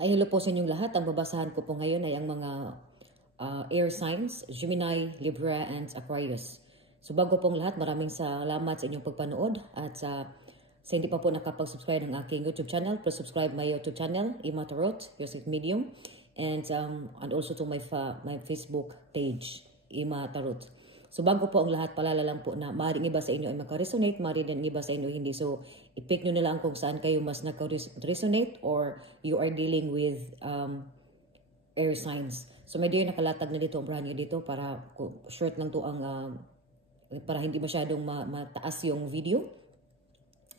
Ay, hello po sa inyong lahat. Ang babasahan ko po ngayon ay ang mga air signs, Gemini, Libra, and Aquarius. So bago pong lahat, maraming salamat sa inyong pagpanood at sa hindi pa po nakapag-subscribe ng aking YouTube channel, please subscribe my YouTube channel, Ima Tarot, your medium, and also to my Facebook page, Ima Tarot. So bago po ang lahat, palala lang po na maaaring iba sa inyo ay makaresonate, maaaring din iba sa inyo hindi. So i-pick nyo na lang kung saan kayo mas naka-resonate or you are dealing with air signs. So may dear nakalatag na dito ang brand new dito para short lang to ang para hindi masyadong mataas yung video.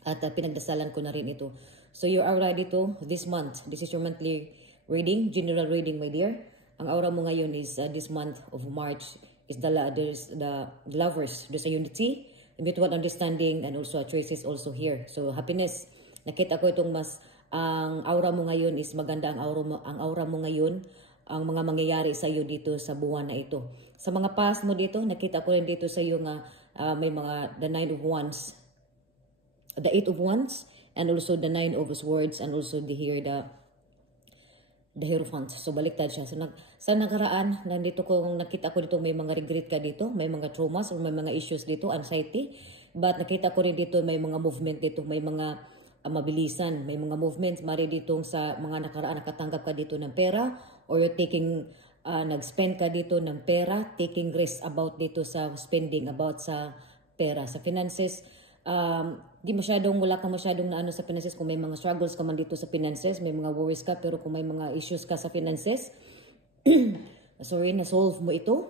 At pinagdasalan ko na rin ito. So you are ready to this month. This is your monthly reading, general reading my dear. Ang aura mo ngayon is this month of March is there's the lovers. There's a unity, a mutual understanding, and also a choice is also here. So happiness. Nakita ko itong ang aura mo ngayon is maganda ang aura mo ngayon, ang mga mangyayari sa iyo dito sa buwan na ito. Sa mga past mo dito, nakita ko rin dito sa iyo nga may mga the 9 of Wands, the 8 of Wands, and also the 9 of Swords, and also the Hierophant. So baliktad siya. So sa nakaraan, nandito kung nakita ko dito may mga regret ka dito, may mga traumas or may mga issues dito, anxiety. But nakita ko rin dito may mga movement dito, may mga mabilisan, may mga movements. Mari dito sa mga nakaraan nakatanggap ka dito ng pera or you're taking, nag-spend ka dito ng pera, taking risk about dito sa spending, about sa pera, sa finances. Di masyadong, wala ka masyadong na sa finances. Kung may mga struggles ka man dito sa finances, may mga worries ka, pero kung may mga issues ka sa finances, sorry, na-solve mo ito.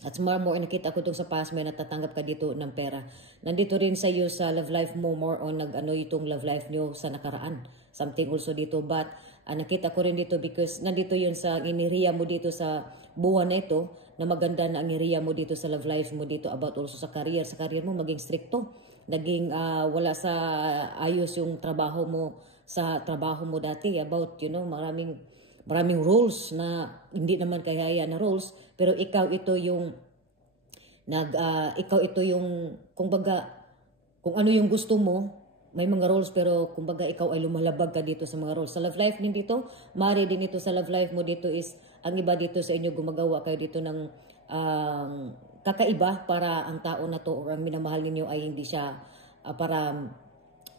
At more nakita ko itong sa past, may natatanggap ka dito ng pera. Nandito rin sa iyo sa love life mo, more on itong love life nyo sa nakaraan. Something also dito, but nakita ko rin dito because nandito yun sa iniriya mo dito sa buwan na ito, na maganda na ang iriya mo dito sa love life mo dito about also sa career. Sa career mo, maging stricto. Naging wala sa ayos yung trabaho mo sa trabaho mo dati about maraming rules na hindi naman kaya na rules, pero ikaw ito yung kumbaga kung ano yung gusto mo, may mga rules pero kumbaga ikaw ay lumalabag ka dito sa mga rules. Sa love life din dito, mari din ito sa love life mo dito is ang iba dito sa inyo gumagawa kayo dito ng kakaiba para ang tao na to or ang minamahal ninyo ay hindi siya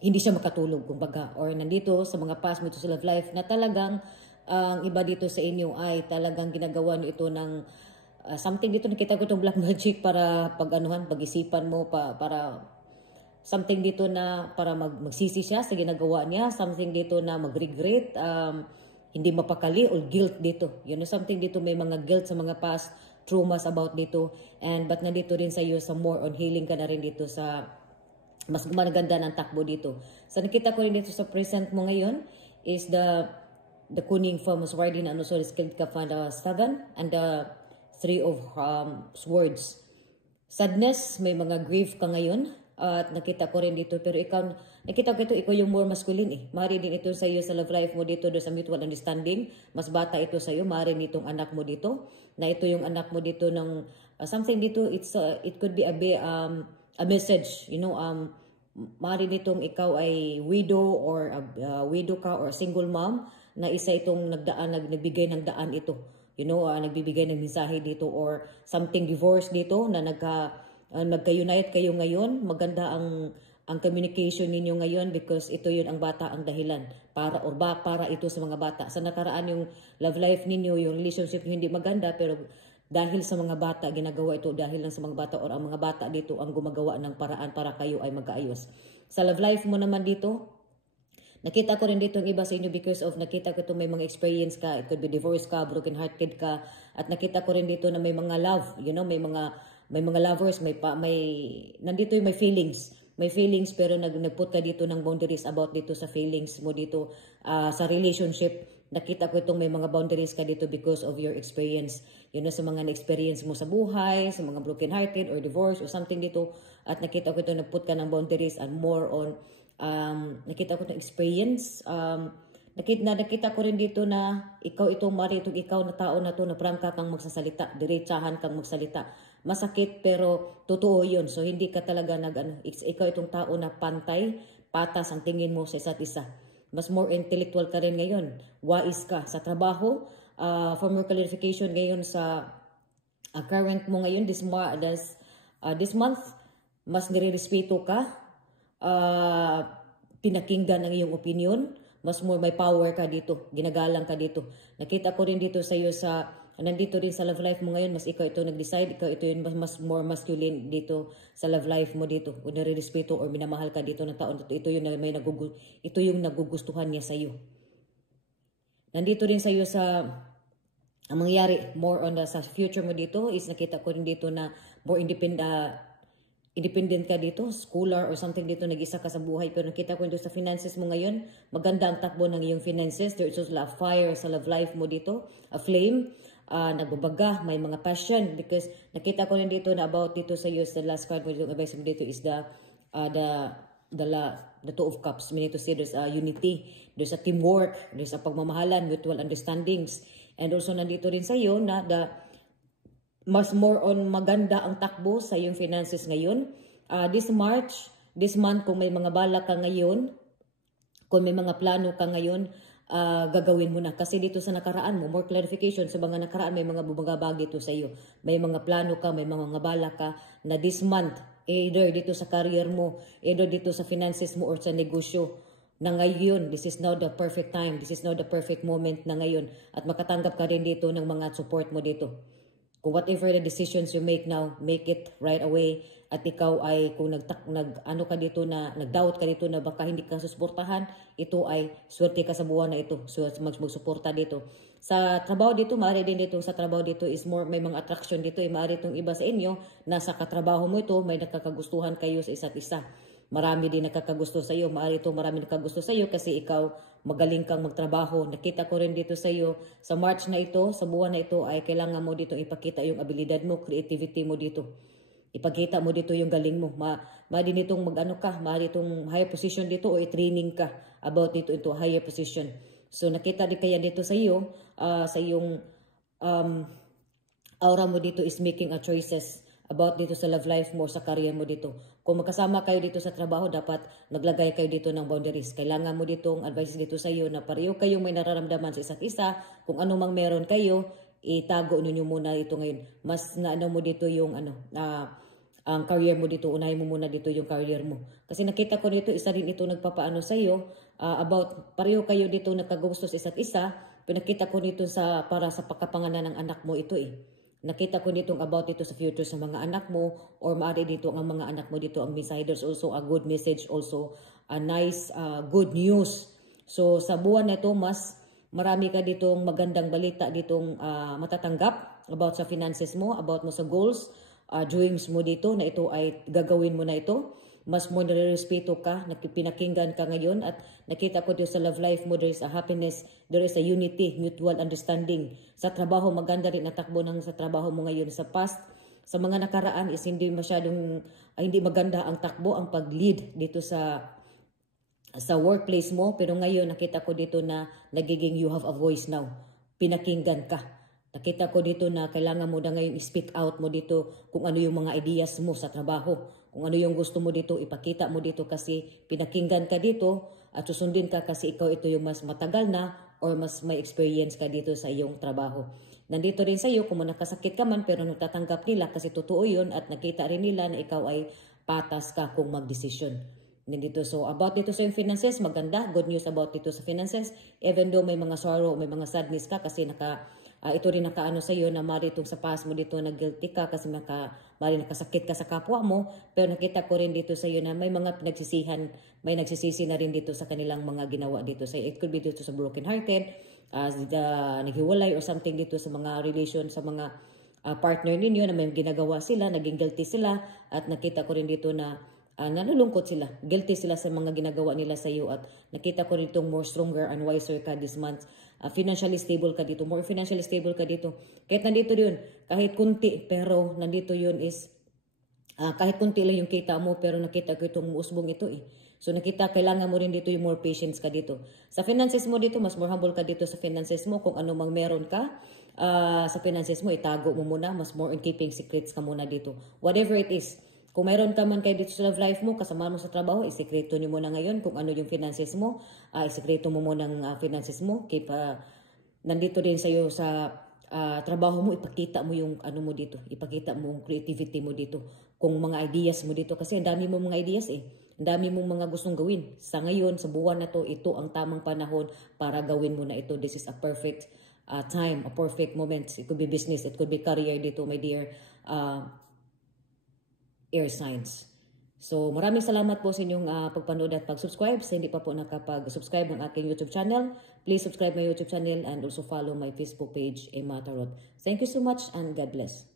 hindi siya makatulog kumbaga, or nandito sa mga past mo ito sa love life na talagang ang iba dito sa inyo ay talagang ginagawa niyo ito ng something dito. Nakita ko itong black magic para pag-isipan mo para something dito na para magsisi siya sa ginagawa niya, something dito na mag-regret, hindi mapakali or guilt dito. Something dito may mga guilt sa mga past traumas about dito, but nandito rin sa iyo sa more on healing ka na rin dito sa mas maganda ng takbo dito. So nakita ko rin dito sa present mo ngayon is the Kuning from Swords and also the Skilled ka from the 7 and the 3 of Swords. Sadness, may mga grief ka ngayon at nakita ko rin dito, pero nakita ko ikaw yung more masculine eh. Mari din ito sa iyo sa love life mo dito, sa mutual understanding. Mas bata ito sa iyo, mari nitong anak mo dito, na ito yung anak mo dito ng something dito, it could be a message, mari nitong ikaw ay widow or widow ka or single mom, na isa itong nagbigay ng daan ito. Nagbibigay ng mensahe dito or something divorce dito na nagka-unite kayo ngayon. Maganda ang communication ninyo ngayon because ito yun ang bata ang dahilan para ito sa mga bata. Sa nakaraan yung love life ninyo, yung relationship nyo hindi maganda, pero dahil sa mga bata, ginagawa ito dahil lang sa mga bata or ang mga bata dito ang gumagawa ng paraan para kayo ay magkaayos. Sa love life mo naman dito, nakita ko rin dito ang iba sa inyo because of nakita ko ito may mga experience ka. It could be divorce ka, broken hearted ka. At nakita ko rin dito na may mga love. May mga lovers, nandito yung may feelings. May feelings pero nagput ka dito ng boundaries about dito sa feelings mo dito sa relationship. Nakita ko itong may mga boundaries ka dito because of your experience. Sa mga na-experience mo sa buhay, sa mga broken hearted or divorce or something dito. At nakita ko ito nagput ka ng boundaries and more on nakita ko itong experience. Nakita ko rin dito na ikaw ikaw na tao na to na prangka kang magsasalita, diretsahan kang magsalita. Masakit pero totoo yun. So hindi ka talaga ikaw itong tao na pantay, patas ang tingin mo sa isa't isa. Mas more intellectual ka rin ngayon. Wise ka sa trabaho. For more clarification ngayon sa current mo ngayon, this month, mas nire-respeto ka. Pinakinggan ang iyong opinion. Mas more may power ka dito. Ginagalang ka dito. Nakita ko rin dito sa iyo nandito rin sa love life mo ngayon, mas ikaw ito nag-decide, ikaw ito yung mas more masculine dito sa love life mo dito. Kung nare-respeto or minamahal ka dito ng taon, ito yung ito yung nagugustuhan niya sa iyo. Nandito rin sa iyo ang mangyayari more on sa future mo dito is nakita ko rin dito na more independent ka dito, scholar or something dito, nag-isa ka sa buhay. Pero nakita ko dito sa finances mo ngayon, maganda ang takbo ng iyong finances. There is also a fire sa love life mo dito, a flame, nagbabaga, may mga passion. Because nakita ko rin dito na about dito sa iyo, the last card mo dito, advice mo dito is the Two of Cups. Meaning to say there's a unity, there's a teamwork, there's a pagmamahalan, mutual understandings. And also nandito rin sa iyo na mas more on maganda ang takbo sa iyong finances ngayon. This month, kung may mga balak ka ngayon, kung may mga plano ka ngayon, gagawin mo na. Kasi dito sa nakaraan mo, more clarification, sa mga nakaraan, may mga bumagabag dito sa iyo. May mga plano ka, may mga balak ka na this month, either dito sa career mo, either dito sa finances mo or sa negosyo, na ngayon, this is now the perfect time, this is now the perfect moment na ngayon. At makatanggap ka rin dito ng mga support mo dito. Kung whatever the decisions you make now, make it right away. At ikaw ay, kung nag-doubt ka dito na baka hindi ka susuportahan, ito ay swerte ka sa buwan na ito. So, magsuporta dito. Sa trabaho dito, maaari din dito, sa trabaho dito is more, may mga attraction dito. Maaari itong iba sa inyo, nasa katrabaho mo ito, may nakakagustuhan kayo sa isa't isa. Marami din nakakagusto sa iyo. Maaari ito marami nakakagusto sa iyo kasi ikaw magaling kang magtrabaho. Nakita ko rin dito sa iyo sa March na ito, sa buwan na ito ay kailangan mo dito ipakita yung abilidad mo, creativity mo dito. Ipakita mo dito yung galing mo. Maaari nitong maaari itong higher position dito o i-training ka about dito into higher position. So nakita din kaya dito sa iyo, sa iyong aura mo dito is making a choices about dito sa love life mo, sa career mo dito. Kung magkasama kayo dito sa trabaho, dapat naglagay kayo dito ng boundaries. Kailangan mo ditong advice dito sa iyo na pareho kayong may nararamdaman sa isa't isa. Kung ano mang meron kayo, itago ninyo muna ito ngayon. Mas mo dito yung ang career mo dito. Unahin mo muna dito yung career mo. Kasi nakita ko dito, isa rin ito nagpapaano sa iyo about pareho kayo dito nagkagusto sa isa't isa. Pinakita ko dito para sa pagkapangalan ng anak mo ito Nakita ko dito about dito sa future sa mga anak mo or maaari dito ang mga anak mo dito ang mensahe. There's also a good message, also a nice good news. So sa buwan na ito, mas marami ka ditong magandang balita ditong matatanggap about sa finances mo, about mo sa goals, dreams mo dito na ito ay gagawin mo na ito. Mas more nare-respeto ka, pinakinggan ka ngayon at nakita ko dito sa love life mo, there is a happiness, there is a unity, mutual understanding. Sa trabaho, maganda rin natakbo ng sa trabaho mo ngayon. Sa past, sa mga nakaraan is hindi maganda ang takbo, ang pag-lead dito sa workplace mo. Pero ngayon, nakita ko dito na nagiging you have a voice now. Pinakinggan ka. Nakita ko dito na kailangan mo na ngayon i-speak out mo dito kung ano yung mga ideas mo sa trabaho. Kung ano yung gusto mo dito, ipakita mo dito kasi pinakinggan ka dito at susundin ka kasi ikaw ito yung mas matagal na or mas may experience ka dito sa iyong trabaho. Nandito rin sa iyo kung nakasakit ka man pero natatanggap nila kasi totoo yun at nakita rin nila na ikaw ay patas ka kung magdesisyon. Nandito, so about dito sa yung finances, maganda. Good news about dito sa finances. Even though may mga sorrow, may mga sadness ka kasi ito rin nakaano sa iyo na maritong sa past mo dito na guilty ka kasi nakasakit ka sa kapwa mo. Pero nakita ko rin dito sa iyo na may mga may nagsisisi na rin dito sa kanilang mga ginawa dito sa iyo. It could be dito sa broken hearted, naghiwalay or something dito sa mga relation, sa mga partner ninyo na may ginagawa sila, naging guilty sila at nakita ko rin dito na nalulungkot sila. Guilty sila sa mga ginagawa nila sa iyo at nakita ko rin itong more stronger and wiser ka this month. Financially stable ka dito. More financially stable ka dito. Kahit nandito yun, kahit kunti, pero nandito yun is, kahit kunti lang yung kita mo, pero nakita ko itong usbong ito So nakita, kailangan mo rin dito yung more patience ka dito. Sa finances mo dito, mas more humble ka dito sa finances mo. Kung ano mang meron ka, sa finances mo, itago mo muna. Mas more in keeping secrets ka muna dito. Whatever it is, Kung mayroon ka man kayo dito sa love life mo, kasama mo sa trabaho, isikreto niyo muna ngayon kung ano yung finances mo. Isikreto mo muna ang finances mo. Keep, nandito din sa'yo sa trabaho mo, ipakita mo yung ano mo dito. Ipakita mo yung creativity mo dito. Kung mga ideas mo dito. Kasi ang dami mo mga ideas eh. Ang dami mong mga gustong gawin. Sa ngayon, sa buwan na to, ito ang tamang panahon para gawin mo na ito. This is a perfect time, a perfect moment. It could be business, it could be career dito, my dear air signs. So, maraming salamat po sa inyong pagpanood at pag-subscribe. Sa hindi pa po nakapag-subscribe ng aking YouTube channel, please subscribe my YouTube channel and also follow my Facebook page, Emma Tarot. Thank you so much and God bless.